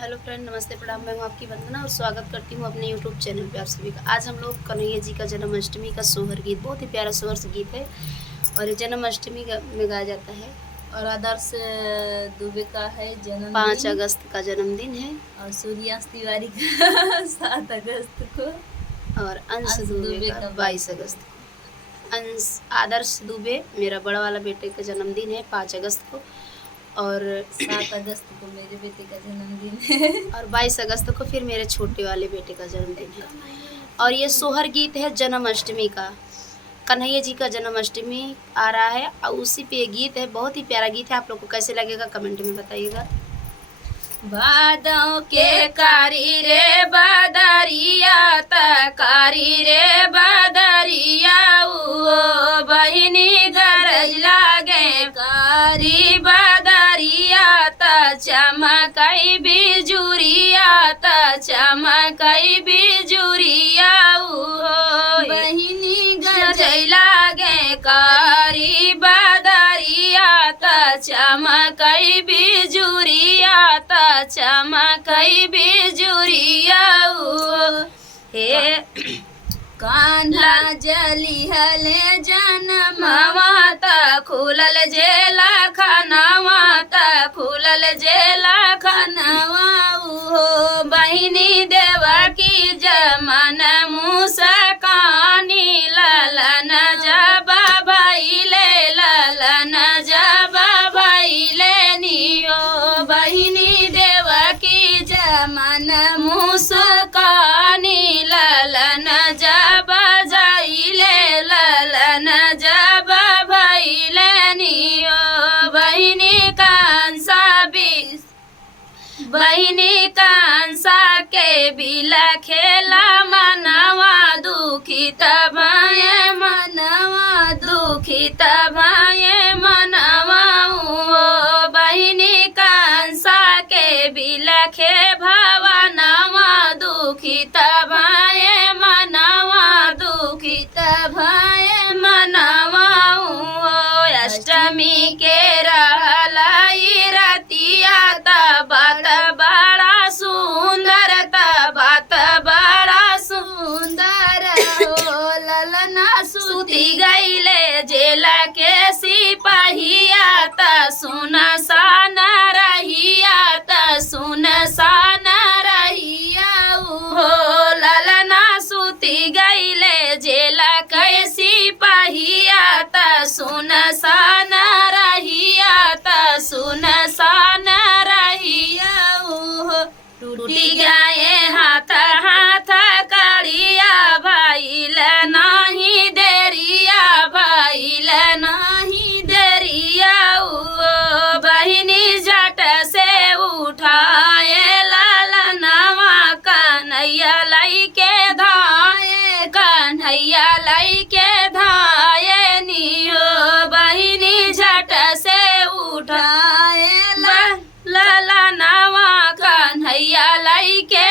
Hello friend, नमस्ते, प्रणाम। मैं हूँ आपकी वंदना और स्वागत करती हूँ अपने यूट्यूब चैनल पे आप सभी का। आज हम लोग कन्हैया जी का जन्माष्टमी का सोहर गीत, बहुत ही प्यारा सोहर गीत है और ये जन्माष्टमी में गाया जाता है। और आदर्श दुबे का है जन्मदिन, 5 अगस्त का जन्मदिन है और सूर्यास्त तिवारी का 7 अगस्त को, और अंश दुबे का 22 अगस्त को। आदर्श दुबे मेरा बड़ा वाला बेटे का जन्मदिन है 5 अगस्त को, और 7 अगस्त को मेरे बेटे का जन्मदिन है और 22 अगस्त को फिर मेरे छोटे वाले बेटे का जन्मदिन है। और ये सोहर गीत है जन्माष्टमी का। कन्हैया जी का जन्माष्टमी आ रहा है और उसी पे ये गीत है। बहुत ही प्यारा गीत है। आप लोग को कैसे लगेगा कमेंट में बताइएगा। भादों के कारी रे बदरिया कारी रे बदरिया ओ बहिनी गरज लागे कारी बदरिया चमकई बिजुरिया चमकई बिजुरिया ओ बहिनी गरज लागे कारी बदरिया चमकई बिजुरिया चमकई बिजुरिया हे कान्हा जली हले जनमवा खुलल जेला खनवा खुलल जेला खनवा बहिनी देवकी जमन मुसकानी ललन जबा भैले ललन जबा भैले नियो बहिनी देवकी जमन मुसकानी ललन जबा जाइले ललन जबा भैले नियो बहिनी कांसा के बिला खेला मनवा दुखित भये मनवा दुखित भये मनवा बहिनी कांसा के बिला खे भवनवा दुखित भये मनवा दुखित भये मनवा अष्टमी के रहलाई रतिया बात बड़ा सुंदर बात बड़ा सुंदर हो ललना सुती गईले जेला के सिपाहिया सुन सान रहिया सुन सान रहिया हो ललना सुती गईले जेला के सिपाहिया सुन सान रहिया सुन सान रहिया टूटी गए हाथ हाथ कड़िया भइल नहीं देरिया भइल नहीं देरिया बहिनी जट से उठाए लालनवा कन्हैया लाई के धाये कन्हैया लाई के धाये नियो बहिनी झट से उठाए लालनवा कन्हैया लाई के